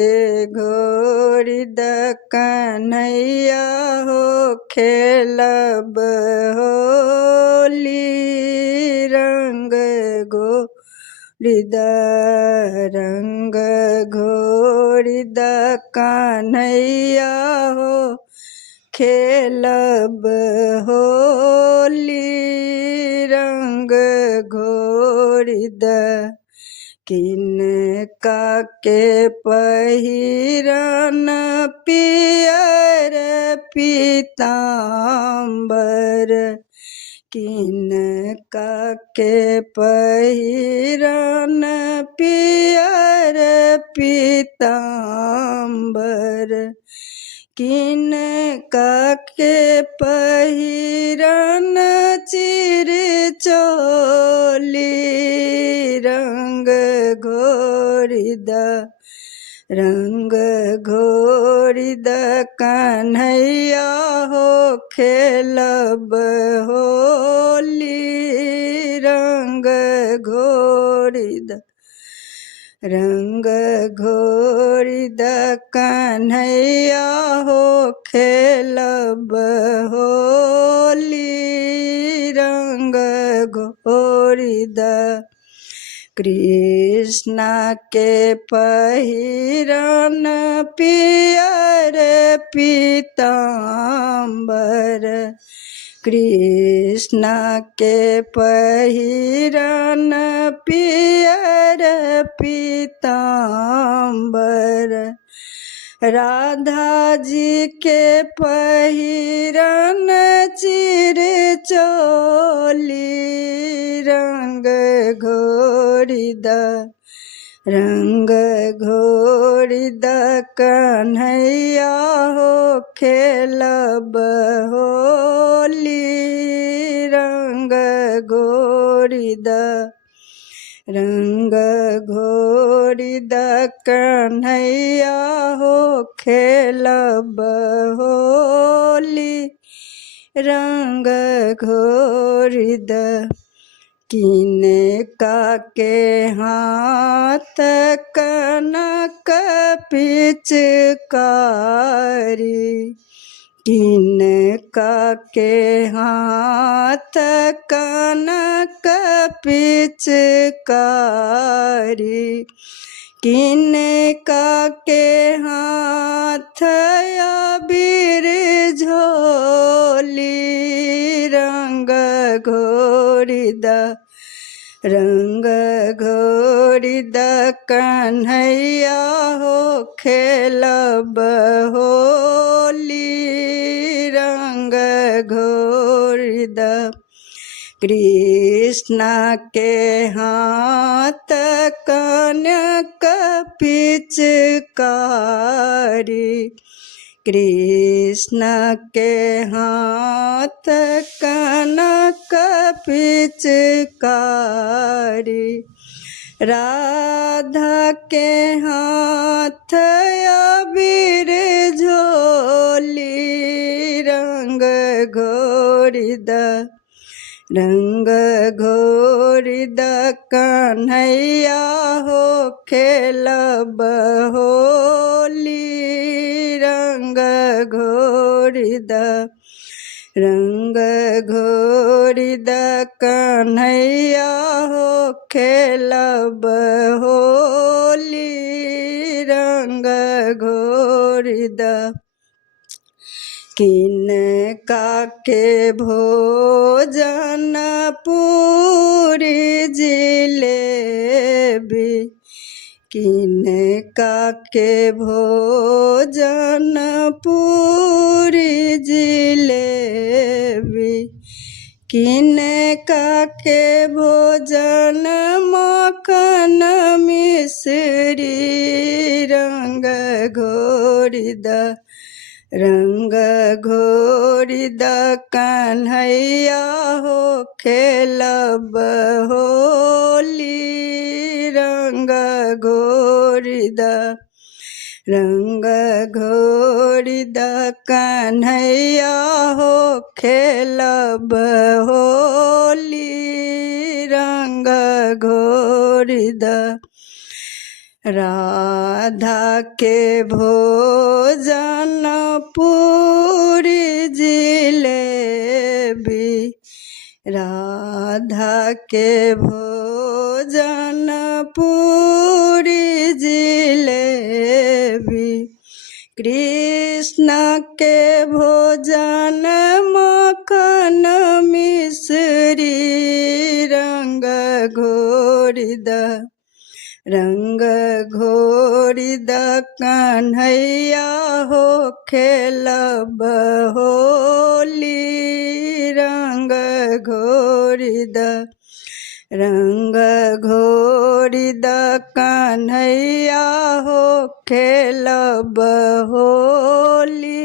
घोरी द कन्हैया हो खेलब होली रंग घोरी द घोरी द कन्हैया हो खेलब होली रंग घोरी द किनका के पहिरन पियर पीताम्बर किनका के पहिरन पियर पीताम्बर किनका के पहिरन चिर चोली रंग घोरी द कन्हैया हो खेलब होली रंग घोरी द कन्हैया हो खेलब होली रंग घोरी द कृष्णा के पहिरन पियर पीताम्बर कृष्णा के पहिरन पियर पीताम्बर राधा जी के पहिरन चिर चोली रंग घोरी द कन्हैया हो खेलब होली रंग घोरी द कन्हैया हो खेलब होली रंग घोरी द किनका के हाथ कनक पिचकारी किनका के हाथ कनक पिचकारी किनका के हाथ अबीर झोली रंग घोरी द कन्हैया हो खेलब होली रंग घोरी द कृष्णा के हाथ कनक पिचकारी कृष्ण के हाथ कनक पिचकारी राधा के हाथ अबीर झोली रंग घोरी द कन्हैया हो खेलब होली रंग घोरी द कन्हैया हो खेलब होली रंग घोरी द किनका के भोजन पूरी जिलेबी किनका के भोजन पूरी जिलेबी किनका के भोजन मक्खन मिश्री रंग घोरी द कन्हैया हो खेलब होली रंग घोरी द कन्हैया हो खेलब होली रंग घोरी द राधा के भोजन पूरी जिलेबी, राधा के भोजन पूरी जिलेबी, कृष्ण के भोजन मक्खन मिश्री, रंग घोरी द कन्हैया हो खेलब होली, रंग घोरी द कन्हैया हो खेलब होली,